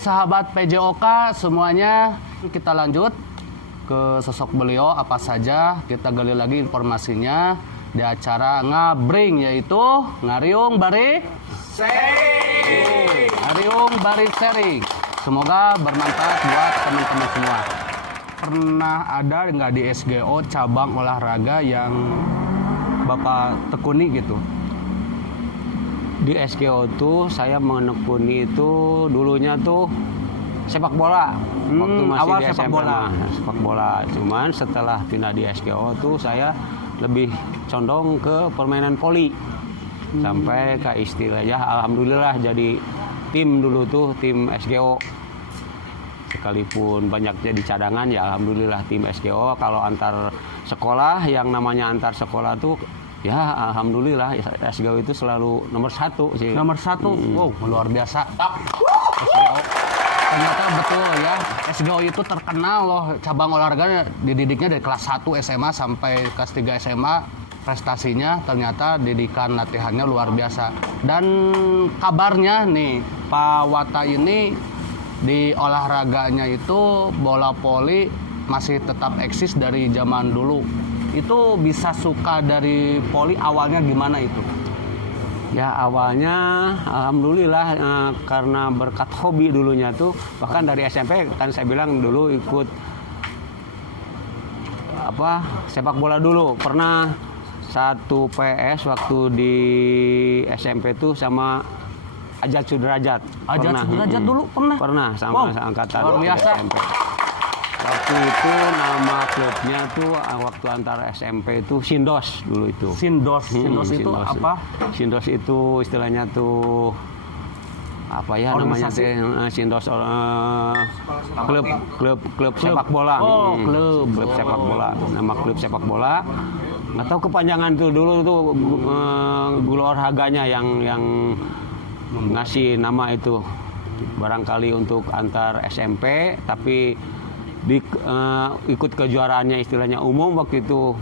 Sahabat PJOK semuanya, kita lanjut ke sosok beliau apa saja. Kita gali lagi informasinya di acara Ngabring, yaitu Ngariung Bari Sharing. Ngariung Bari Sharing. Semoga bermanfaat buat teman-teman semua. Pernah ada nggak di SGO cabang olahraga yang Bapak tekuni gitu? Di SGO tuh saya menekuni itu dulunya tuh sepak bola. Waktu masih awal di sepak SMP, bola. Sepak bola. Cuman setelah pindah di SGO tuh saya lebih condong ke permainan voli. Sampai ke istilahnya alhamdulillah jadi tim dulu tuh, tim SGO. Sekalipun banyak jadi cadangan ya alhamdulillah tim SGO. Kalau antar sekolah, yang namanya antar sekolah tuh ya alhamdulillah SGO itu selalu nomor 1 sih. Nomor 1, wow luar biasa. SGO. Ternyata betul ya, SGO itu terkenal loh, cabang olahraga dididiknya dari kelas 1 SMA sampai kelas 3 SMA. Prestasinya ternyata didikan latihannya luar biasa. Dan kabarnya nih Pak Wata ini di olahraganya itu bola voli masih tetap eksis dari zaman dulu. Itu bisa suka dari voli awalnya gimana itu? Ya awalnya alhamdulillah karena berkat hobi dulunya tuh, bahkan dari SMP kan saya bilang dulu ikut sepak bola dulu. Pernah satu PS waktu di SMP tuh sama Ajat Sudrajat. Ajat Sudrajat dulu pernah? Pernah sama angkatan luar biasa. SMP. Waktu itu nama klubnya tuh waktu antara SMP itu Sindos dulu itu. Sindos itu apa? Sindos itu istilahnya tuh apa ya namanya teh Sindos klub sepak bola. Klub sepak bola. Nama klub sepak bola. Nggak tahu kepanjangan tuh dulu tuh guru olahraganya yang ngasih nama itu. Barangkali untuk antar SMP, tapi ikut kejuaraannya istilahnya umum waktu itu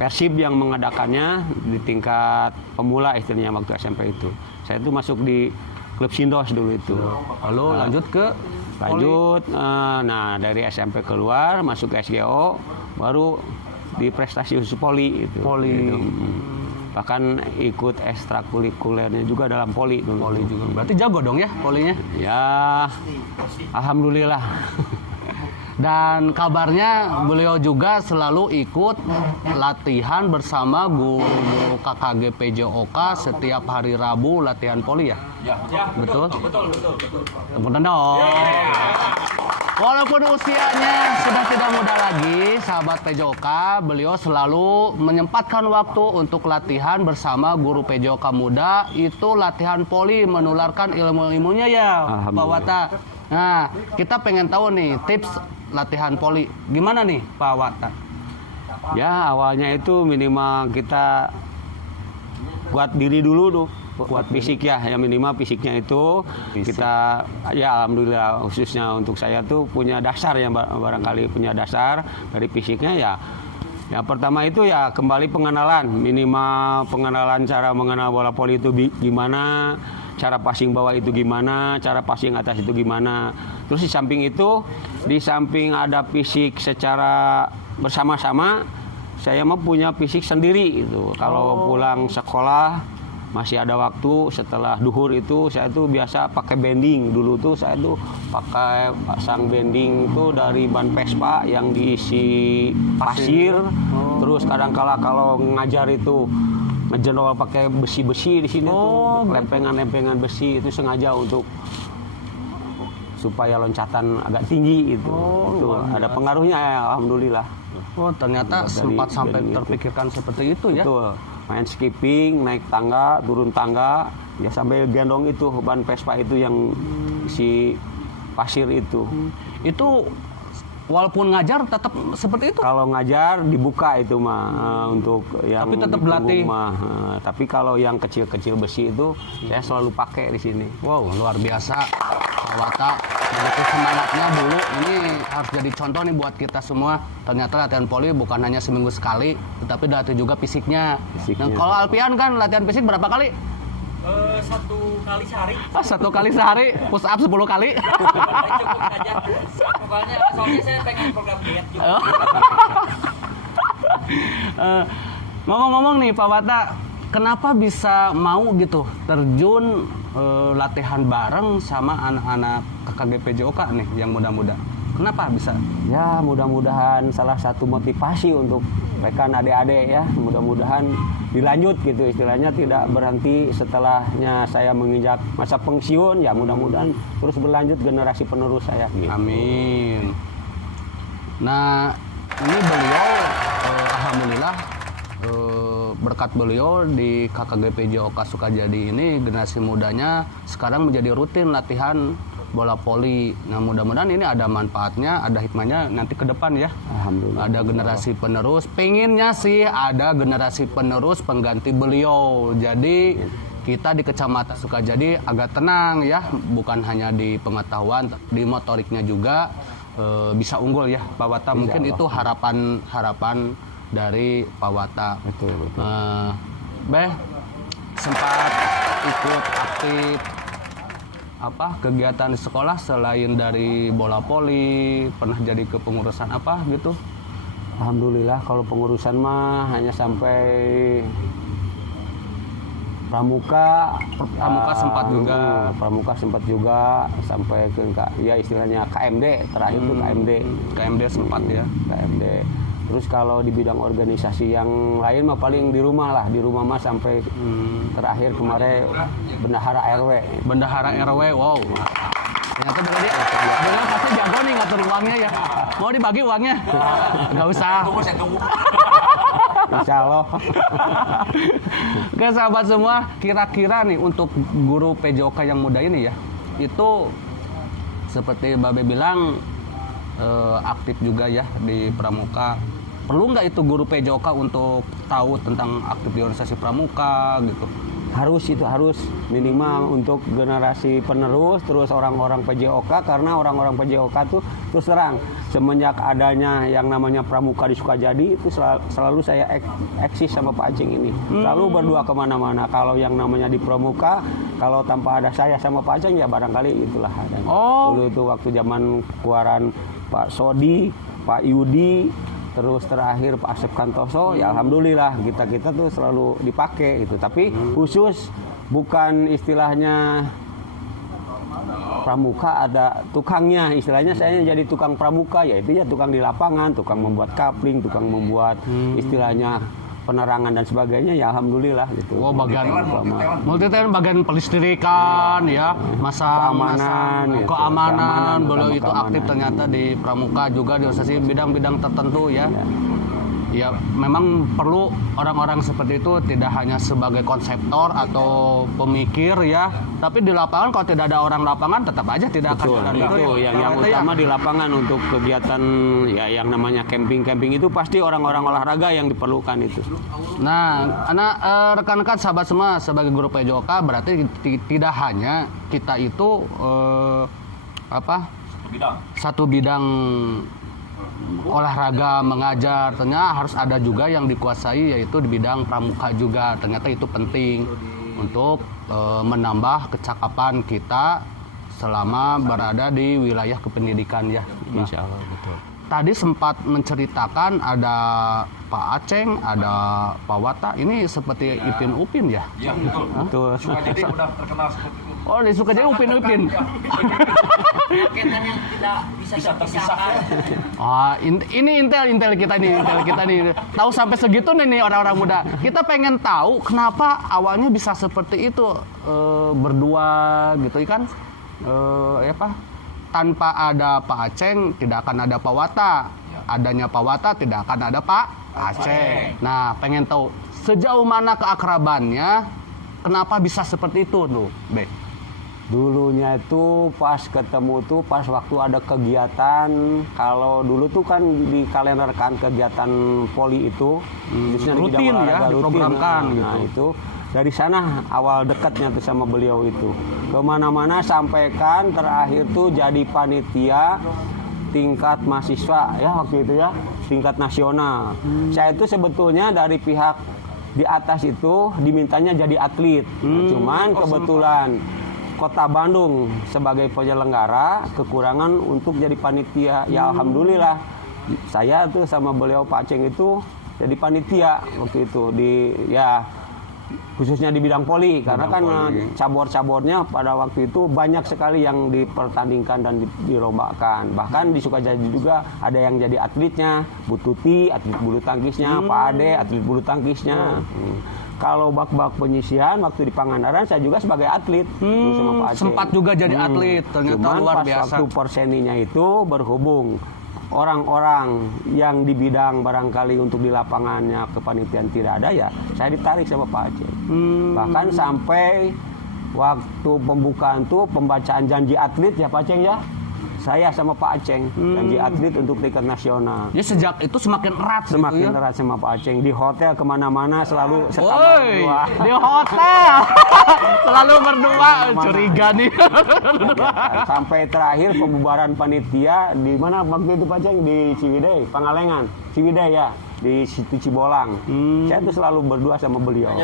Persib yang mengadakannya di tingkat pemula istilahnya waktu SMP itu. Saya itu masuk di klub Sindos dulu itu. Lalu lanjut nah dari SMP keluar masuk ke SGO, baru di prestasi khusus voli itu. Voli. Gitu. Bahkan ikut ekstrakurikulernya juga dalam voli dulu. Voli juga. Berarti jago dong ya volinya? Ya alhamdulillah. Dan kabarnya beliau juga selalu ikut latihan bersama guru KKG PJOK setiap hari Rabu latihan voli ya? Ya. Betul? Betul. Teman-teman dong. Walaupun usianya sudah tidak muda lagi, sahabat PJOK, beliau selalu menyempatkan waktu untuk latihan bersama guru PJOK muda. Itu latihan voli menularkan ilmu-ilmunya ya, Pak Wata. Nah, kita pengen tahu nih tips latihan voli. Gimana nih Pak Wata? Ya awalnya itu minimal kita kuat diri dulu tuh. Kuat fisik ya minimal fisiknya itu kita ya alhamdulillah khususnya untuk saya tuh punya dasar ya barangkali punya dasar dari fisiknya ya. Ya pertama itu ya kembali pengenalan, minimal pengenalan cara mengenal bola voli itu gimana, cara passing bawah itu gimana, cara passing atas itu gimana. Terus di samping ada fisik secara bersama-sama, saya mah punya fisik sendiri itu. Kalau pulang sekolah masih ada waktu setelah duhur itu saya tuh biasa pakai bending. Dulu tuh saya tuh pakai pasang bending tuh dari ban Vespa yang diisi pasir. Terus kadang-kala kalau ngajar itu ngejenol pakai besi-besi di sini tuh, lempengan-lempengan besi itu sengaja untuk supaya loncatan agak tinggi itu. Ada pengaruhnya ya alhamdulillah. Oh ternyata sempat sampai terpikirkan seperti itu ya. Betul. Main skipping, naik tangga, turun tangga, ya sambil gendong itu ban Vespa itu yang si pasir itu. Itu walaupun ngajar tetap seperti itu? Kalau ngajar dibuka itu mah untuk yang tapi tetap berlatih. Tapi kalau yang kecil-kecil besi itu saya selalu pakai di sini. Wow, luar biasa. Pak Wata, begitu semangatnya dulu, ini harus jadi contoh nih buat kita semua. Ternyata latihan voli bukan hanya seminggu sekali, tetapi dilatih juga fisiknya. Dan kalau Alpian kan latihan fisik berapa kali? 1 kali sehari. 1 kali sehari, push up 10 kali. Cukup aja. Pokoknya soalnya saya pengen program diet juga. Ngomong-ngomong nih Pak Wata, kenapa bisa mau gitu terjun latihan bareng sama anak-anak KKG PJOK nih yang muda-muda? Kenapa bisa? Ya mudah-mudahan salah satu motivasi untuk rekan adik-adik ya, mudah-mudahan dilanjut gitu, istilahnya tidak berhenti setelahnya saya menginjak masa pensiun, ya mudah-mudahan terus berlanjut generasi penerus saya gitu. Amin. Nah, ini beliau alhamdulillah berkat beliau di KKG PJOK Sukajadi ini generasi mudanya sekarang menjadi rutin latihan bola voli. Nah, mudah-mudahan ini ada manfaatnya, ada hikmahnya nanti ke depan ya. Alhamdulillah. Ada generasi penerus. Pengennya sih ada generasi penerus pengganti beliau. Jadi kita di Kecamatan Sukajadi agak tenang ya, bukan hanya di pengetahuan, di motoriknya juga bisa unggul ya, Pak Wata. Mungkin itu harapan dari Pak Wata. Betul. Beh, sempat ikut aktif kegiatan di sekolah selain dari bola voli, pernah jadi kepengurusan apa gitu? Alhamdulillah kalau pengurusan mah hanya sampai pramuka sempat juga sampai ke ya istilahnya KMD terakhir itu KMD sempat ya. KMD. Terus kalau di bidang organisasi yang lain mah paling di rumah mah sampai terakhir kemarin bendahara RW, wow. Ternyata beliau pasti jago nih ngatur uangnya ya. Mau dibagi uangnya? Nggak usah. Insya Allah. Oke sahabat semua, kira-kira nih untuk guru PJOK yang muda ini ya, itu seperti Babe bilang aktif juga ya di Pramuka. Perlu nggak itu guru PJOK untuk tahu tentang aktif di organisasi Pramuka gitu? Harus minimal untuk generasi penerus, terus orang-orang PJOK, karena orang-orang PJOK tuh terus terang semenjak adanya yang namanya Pramuka di Sukajadi itu selalu saya eksis sama Pak Acing ini, selalu berdua kemana-mana. Kalau yang namanya di Pramuka, kalau tanpa ada saya sama Pak Acing ya barangkali itulah adanya. Dulu itu waktu zaman keluaran Pak Sodi, Pak Yudi, terus terakhir Pak Asep Kantoso, ya alhamdulillah kita tuh selalu dipakai gitu. Tapi khusus bukan istilahnya pramuka ada tukangnya, istilahnya saya jadi tukang pramuka, yaitu ya tukang di lapangan, tukang membuat kapling, tukang membuat istilahnya penerangan dan sebagainya, ya alhamdulillah gitu. Oh, bagian multi talent, bagian pelistrikan ya, keamanan, beliau itu aktif ternyata di Pramuka juga di organisasi bidang-bidang tertentu ya. Ya, memang perlu orang-orang seperti itu tidak hanya sebagai konseptor atau pemikir ya, tapi di lapangan kalau tidak ada orang lapangan tetap aja tidak akan jalan itu ya. yang utama di lapangan untuk kegiatan ya yang namanya camping itu pasti orang-orang olahraga yang diperlukan itu. Nah, rekan-rekan sahabat semua, sebagai guru PJOK berarti tidak hanya kita itu satu bidang olahraga mengajar, ternyata harus ada juga yang dikuasai yaitu di bidang pramuka juga. Ternyata itu penting untuk menambah kecakapan kita selama berada di wilayah kependidikan ya. Insya Allah betul. Tadi sempat menceritakan ada Pak Aceng, ada Pak Wata, ini seperti Ipin Upin ya? Iya betul. Sukajadi udah terkenal seperti itu. Oh, di Sukajadi Upin. Kegiatan yang tidak bisa terpisahkan. Ini intel kita nih. Tahu sampai segitu nih orang-orang muda. Kita pengen tahu kenapa awalnya bisa seperti itu, berdua gitu kan? Tanpa ada Pak Aceng tidak akan ada Pak Wata. Adanya Pak Wata tidak akan ada Pak Aceng. Nah, pengen tahu sejauh mana keakrabannya, kenapa bisa seperti itu tuh, Be? Dulunya itu pas ketemu tuh pas waktu ada kegiatan, kalau dulu tuh kan di kalender kan kegiatan poli itu rutin ya, diprogramkan gitu. Nah itu dari sana awal dekatnya tuh sama beliau itu. Kemana-mana sampaikan terakhir tuh jadi panitia tingkat mahasiswa ya waktu itu ya, tingkat nasional. Saya itu sebetulnya dari pihak di atas itu dimintanya jadi atlet. Cuman kebetulan Kota Bandung sebagai penyelenggara kekurangan untuk jadi panitia. Ya alhamdulillah saya tuh sama beliau Pak Aceng itu jadi panitia waktu itu khususnya di bidang voli karena kan cabur-caburnya pada waktu itu banyak sekali yang dipertandingkan dan dilombakan. Bahkan di Sukajadi juga ada yang jadi atletnya, Bu Tuti atlet bulu tangkisnya, Pak Ade atlet bulu tangkisnya. Kalau bak-bak penyisian waktu di Pangandaran saya juga sebagai atlet sama Pak Aceh. Sempat juga jadi atlet, ternyata Cuman luar pas biasa. waktu porseninya itu berhubung orang-orang yang di bidang barangkali untuk di lapangannya kepanitiaan tidak ada ya, saya ditarik sama Pak Aceh. Bahkan sampai waktu pembukaan tuh pembacaan janji atlet ya Pak Aceh ya. Saya sama Pak Aceng janji atlet untuk tingkat nasional. Ya sejak itu semakin erat Semakin gitu ya. erat sama Pak Aceng. Di hotel kemana-mana selalu Woi, sekamar berdua. di hotel selalu berdua, curiga nih. Sampai terakhir pembubaran panitia di mana waktu itu Pak Aceng? Di Ciwidey, Pangalengan. Ciwidey ya, di situ Cibolang. Saya tuh selalu berdua sama beliau.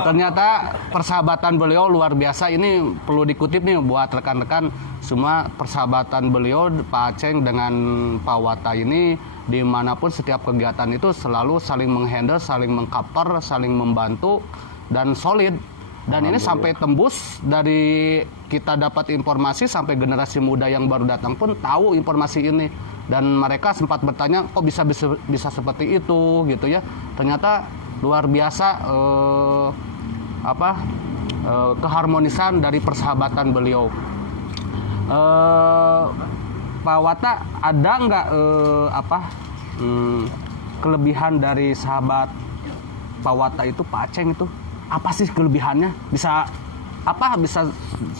Ternyata persahabatan beliau luar biasa. Ini perlu dikutip nih buat rekan-rekan semua, persahabatan beliau Pak Aceng dengan Pak Wata ini dimanapun setiap kegiatan itu selalu saling menghandle, saling mengcover, saling membantu dan solid. Dan ini sampai tembus dari kita dapat informasi sampai generasi muda yang baru datang pun tahu informasi ini. Dan mereka sempat bertanya kok bisa seperti itu gitu ya. Ternyata luar biasa keharmonisan dari persahabatan beliau. Pak Wata ada nggak kelebihan dari sahabat Pak Wata itu, Pak Aceng itu? Apa sih kelebihannya? Bisa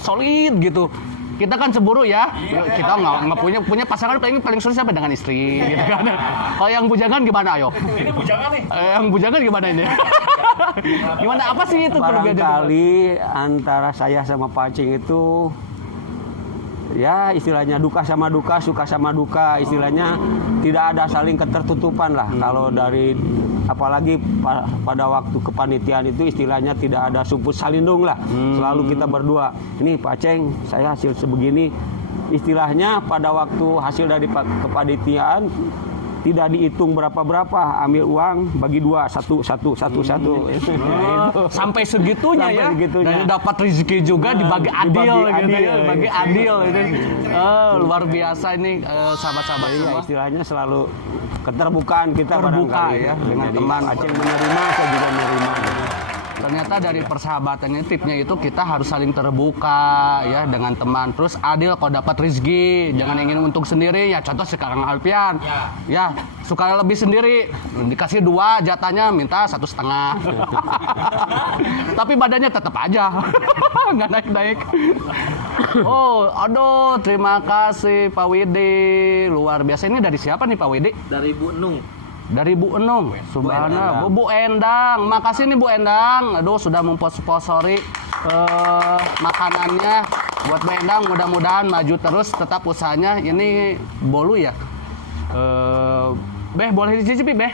solid gitu. Kita kan cemburu ya, kita nggak punya pasangan paling sulit siapa dengan istri gitu kan. Kalau yang bujangan gimana ayo? Ini bujangan nih. Yang bujangan gimana ini? Gimana apa sih itu kelebihannya? Barangkali antara saya sama Pak Aceng itu ya istilahnya duka sama duka, suka sama duka, istilahnya tidak ada saling ketertutupan lah. Kalau dari apalagi pada waktu kepanitiaan itu istilahnya tidak ada sumput salindung lah. Selalu kita berdua. Ini Pak Aceng, saya hasil sebegini. Istilahnya pada waktu hasil dari kepanitiaan tidak dihitung berapa, ambil uang bagi dua, satu. Sampai segitunya Sampai ya. segitunya. Dan dapat rezeki juga dibagi adil gitu ya. Dibagi adil gitu. Luar biasa ini sahabat-sahabat Iya, semua. istilahnya selalu keterbukaan kita Terbuka barangkali. ya, dengan Jadi, teman. Aceh menerima, saya juga menerima. Ternyata dari persahabatannya tipnya itu kita harus saling terbuka ya dengan teman. Terus adil kalau dapat rezeki, jangan ingin untung sendiri ya. Contoh sekarang Alpian, ya suka lebih sendiri, dikasih 2 jatahnya minta 1,5. Tapi badannya tetap aja nggak naik-naik. Oh, aduh, terima kasih Pak Widi, luar biasa. Ini dari siapa nih Pak Widi? Dari Bu Nung. Dari Bu Enung, subhanallah. Bu Endang, makasih nih Bu Endang. Aduh, sudah memsponsori makanannya buat Bu Endang. Mudah-mudahan maju terus, tetap usahanya. Ini bolu ya. Beh, boleh dicicipi, Beh?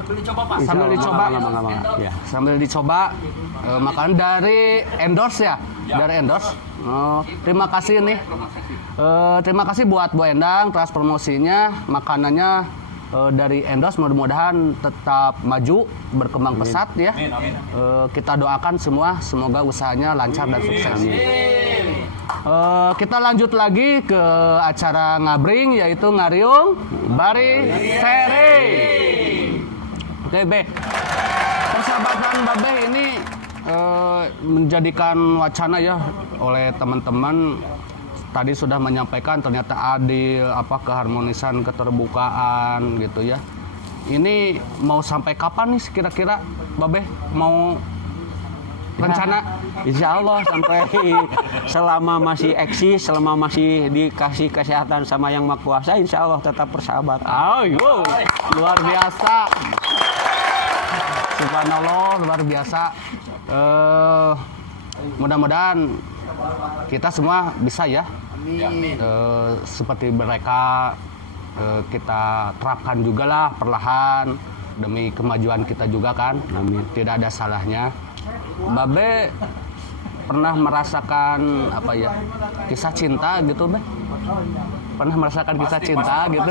Sambil dicoba Pak. Sambil dicoba. Ya. Sambil dicoba makanan dari endorse ya? Dari endorse. Oh, terima kasih nih. Terima kasih buat Bu Endang, trans promosinya, makanannya. Dari endorse mudah-mudahan tetap maju, berkembang pesat ya. Kita doakan semua semoga usahanya lancar dan sukses. Kita lanjut lagi ke acara ngabring yaitu ngariung bari seri. Oke, Be. Persahabatan Babe ini menjadikan wacana ya oleh teman-teman. Tadi sudah menyampaikan ternyata adil, keharmonisan, keterbukaan gitu ya. Ini mau sampai kapan nih kira-kira Babe mau rencana? Insya Allah sampai selama masih eksis, selama masih dikasih kesehatan sama Yang Maha Kuasa, insya Allah tetap persahabatan. Ayo, luar biasa. Subhanallah, luar biasa. Mudah-mudahan kita semua bisa ya. Seperti mereka kita terapkan juga lah perlahan. demi kemajuan kita juga kan. Amin. Tidak ada salahnya. Babe pernah merasakan apa ya, kisah cinta gitu, Be? Pernah merasakan kisah cinta gitu?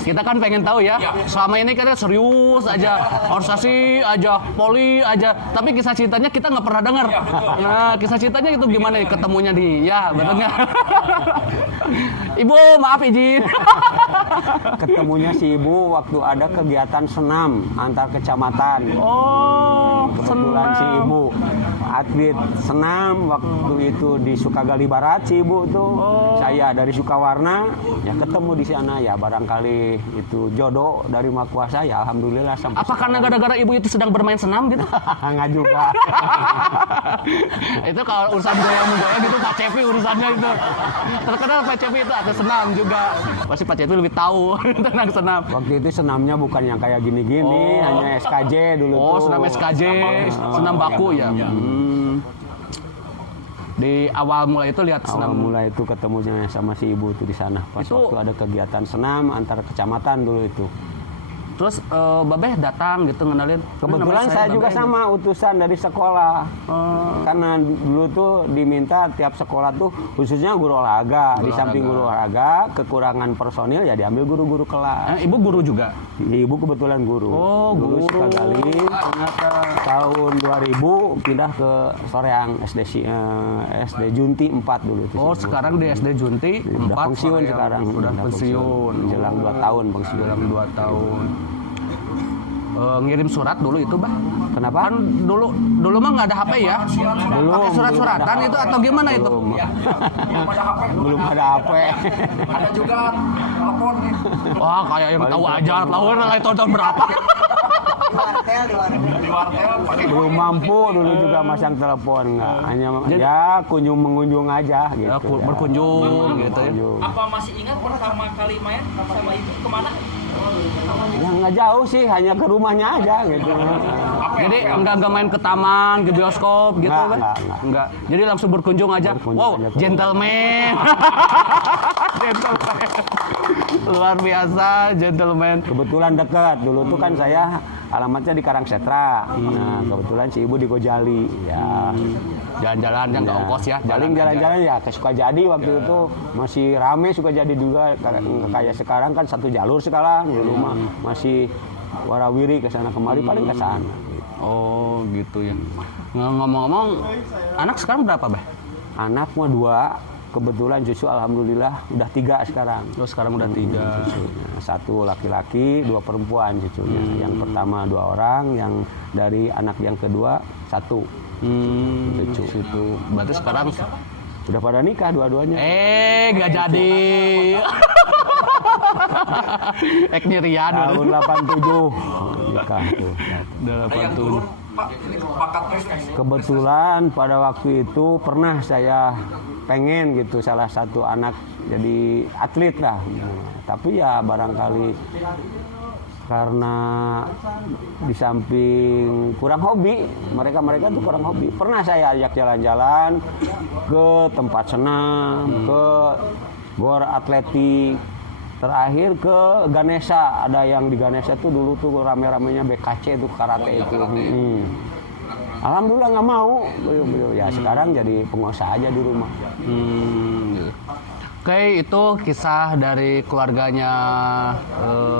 Kita kan pengen tahu ya. Selama ini kita serius aja, organisasi aja, poli aja, tapi kisah cintanya kita nggak pernah dengar. Nah, kisah cintanya itu gimana nih ketemunya di? Ya, betul nggak? Ibu, maaf izin. Ketemunya si ibu waktu ada kegiatan senam antar kecamatan. Oh, Kebetulan si ibu atlet senam waktu itu di Sukagali Barat si ibu tuh. Saya dari Sukawarna, ya ketemu di sana ya, barangkali itu jodoh dari Maha Kuasa ya, alhamdulillah sampai. Apa karena gara-gara ibu itu sedang bermain senam gitu? Enggak juga. Itu kalau urusan goyang-goyang gitu Pak Cepi urusannya itu. Terkenal Pak Cepi itu atlet senam juga. Pasti Pak Cepi lebih tahu tentang senam. Waktu itu senamnya bukan yang kayak gini-gini, hanya SKJ dulu tuh. Oh, senam SKJ, senam baku ya. Di awal mulai itu lihat Awal senam. mulai itu ketemunya sama si ibu tuh di sana. Pas Itu- waktu ada kegiatan senam antar kecamatan dulu itu. Terus Babeh datang gitu ngenalin. Kebetulan "Nama saya juga Babeh." sama utusan dari sekolah. Oh. Karena dulu tuh diminta tiap sekolah tuh khususnya guru olahraga. Di samping guru olahraga, kekurangan personil ya diambil guru-guru kelas. Ibu guru juga. Ibu kebetulan guru. Oh, Dulu guru. Sukagali. Ternyata. Tahun 2000 pindah ke Soreang SD Junti 4 dulu itu. Oh, sekarang di SD Junti Udah 4 pensiun Soreang. sekarang. Sudah pensiun. Menjelang 2 tahun pensiun. Dalam 2 tahun. Ngirim surat dulu itu, Bah. Kenapa? Kan dulu mah nggak ada HP ya. Belum, Pakai surat-suratan belum ada itu atau gimana itu? Belum. Belum ada HP. Belum ada HP. Ada juga telepon nih. Wah, kayak yang tahu aja lawan lah itu tahun berapa. Di wartel pakai Belum mampu dulu juga masang telepon, nggak hanya ya kunjung mengunjung aja gitu. Ya, berkunjung gitu ya. Berkunjung. Apa masih ingat pertama kali main sama ibu kemana? Ya nggak jauh sih, hanya ke rumahnya aja gitu. Jadi enggak main ke taman, ke bioskop gitu Enggak, kan? enggak. Jadi langsung berkunjung aja. Berkunjung Wow, aja. gentleman. Gentleman. Luar biasa, gentleman. Kebetulan dekat dulu tuh kan saya alamatnya di Karangsetra. Nah kebetulan si ibu di Gojali ya. Jalan-jalan yang nggak ongkos ya. Paling jalan-jalan ya ke Sukajadi waktu itu masih rame Sukajadi juga kayak sekarang kan satu jalur sekarang dulu mah masih warawiri ke sana kemari paling ke sana. Oh, gitu ya. Ngomong-ngomong, anak sekarang berapa, Bah? Anak mah 2, kebetulan cucu alhamdulillah udah 3 sekarang. Oh, sekarang udah 3. Cucunya. 1 laki-laki, 2 perempuan cucunya. Yang pertama 2 orang, yang dari anak yang kedua 1. Cucu itu. Berarti sekarang Udah pada nikah dua-duanya. nggak jadi. Nyerian Tahun 87 nikah tuh. yang turun. Pak, ini bakat terus. Kebetulan pada waktu itu pernah saya pengen gitu salah satu anak jadi atlet lah. Tapi ya barangkali karena di samping kurang hobi, mereka tuh kurang hobi. Pernah saya ajak jalan-jalan ke tempat senam, ke gor atletik, terakhir ke Ganesha. Ada yang di Ganesha tuh dulu tuh rame-ramenya BKC tuh karate itu. Alhamdulillah nggak mau, beliau ya sekarang jadi pengusaha aja di rumah. Oke, itu kisah dari keluarganya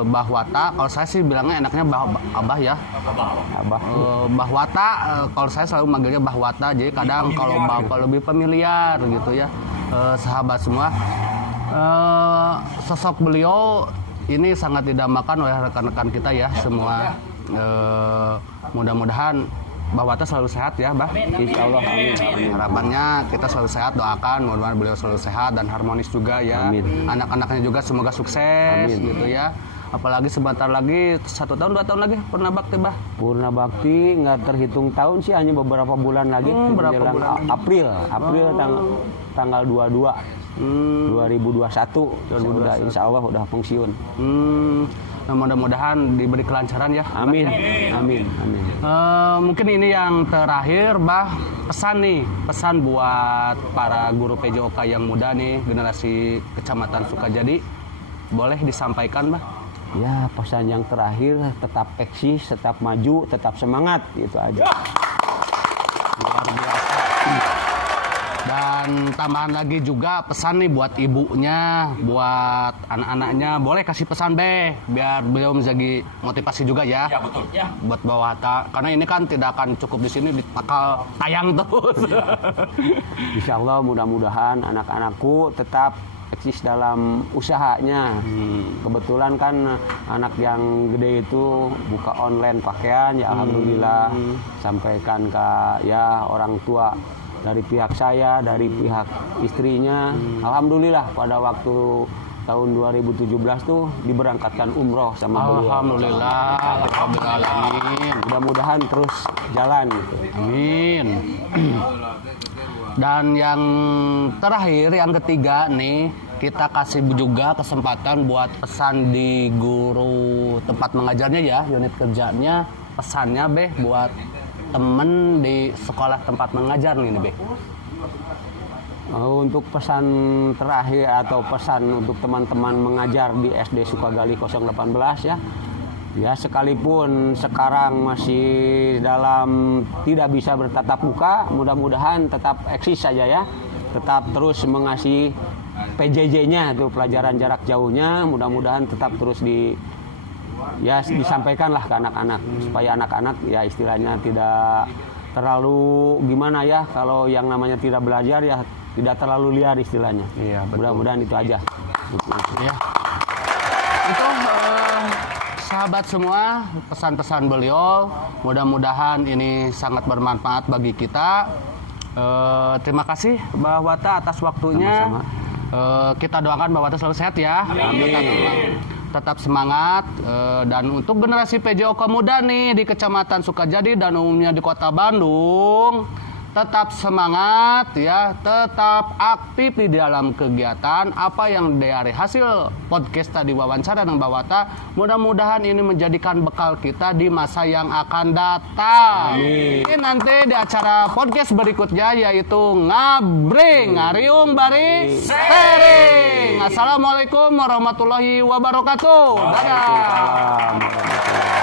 Mbah Wata. Kalau saya sih bilangnya enaknya Abah ya. Abah. Mbah Wata, kalau saya selalu manggilnya Mbah Wata. Jadi kadang kalau Bapak lebih familiar gitu ya. Sahabat semua. Sosok beliau ini sangat didambakan oleh rekan-rekan kita ya semua. Mudah-mudahan Mbah Wata selalu sehat ya, Bah. Insya Allah, amin. Harapannya kita selalu sehat, doakan mudah-mudahan beliau selalu sehat dan harmonis juga ya. Amin. Anak-anaknya juga semoga sukses Amin. gitu ya. Apalagi sebentar lagi 1 tahun 2 tahun lagi purna bakti, Bah. Purna bakti nggak terhitung tahun sih, hanya beberapa bulan lagi. Berapa menjelang bulan? April tanggal 22 2021. Udah insya Allah udah pensiun. Nah, mudah-mudahan diberi kelancaran ya. Amin, amin, amin. Mungkin ini yang terakhir, Bah. Pesan buat para guru PJOK yang muda nih, generasi Kecamatan Sukajadi, boleh disampaikan, Bah? Ya pesan yang terakhir tetap eksis, tetap maju, tetap semangat, itu aja. Luar biasa. Dan tambahan lagi juga pesan nih buat ibunya, buat anak-anaknya. Boleh kasih pesan Be, biar beliau menjadi motivasi juga ya. Ya betul. Ya. Buat Bapak Hatta, karena ini kan tidak akan cukup di sini, bakal tayang terus. Insya Allah mudah-mudahan anak-anakku tetap eksis dalam usahanya. Kebetulan kan anak yang gede itu buka online pakaian, ya alhamdulillah. Sampaikan ke ya orang tua dari pihak saya, dari pihak istrinya. Alhamdulillah pada waktu tahun 2017 tuh diberangkatkan umroh sama beliau. Alhamdulillah, Rabbil alamin. Mudah-mudahan terus jalan gitu. Amin. Dan yang terakhir, yang ketiga nih, kita kasih juga kesempatan buat pesan di guru tempat mengajarnya ya, unit kerjanya, pesannya Be buat temen di sekolah tempat mengajar nih Be. Untuk pesan terakhir atau pesan untuk teman-teman mengajar di SD Sukagali 018 ya. Ya sekalipun sekarang masih dalam tidak bisa bertatap muka, mudah-mudahan tetap eksis saja ya. Tetap terus mengasihi PJJ-nya itu pelajaran jarak jauhnya, mudah-mudahan tetap terus disampaikanlah ke anak-anak supaya anak-anak ya istilahnya tidak terlalu gimana ya, kalau yang namanya tidak belajar ya tidak terlalu liar istilahnya. Iya, betul. Mudah-mudahan itu aja. Ya. Itu sahabat semua, pesan-pesan beliau, mudah-mudahan ini sangat bermanfaat bagi kita. Terima kasih Mbak Wata atas waktunya. Sama-sama. Kita doakan Mbak Wata selalu sehat ya. Amin. Tetap semangat, dan untuk generasi PJOK muda nih di Kecamatan Sukajadi dan umumnya di Kota Bandung, tetap semangat ya, tetap aktif di dalam kegiatan apa yang dari hasil podcast tadi wawancara dengan Mbak Wata. Mudah-mudahan ini menjadikan bekal kita di masa yang akan datang. Ini nanti di acara podcast berikutnya yaitu Ngabring Ngariung Bari Sharing. Assalamualaikum warahmatullahi wabarakatuh. Dadah. Waalaikumsalam warahmatullahi wabarakatuh.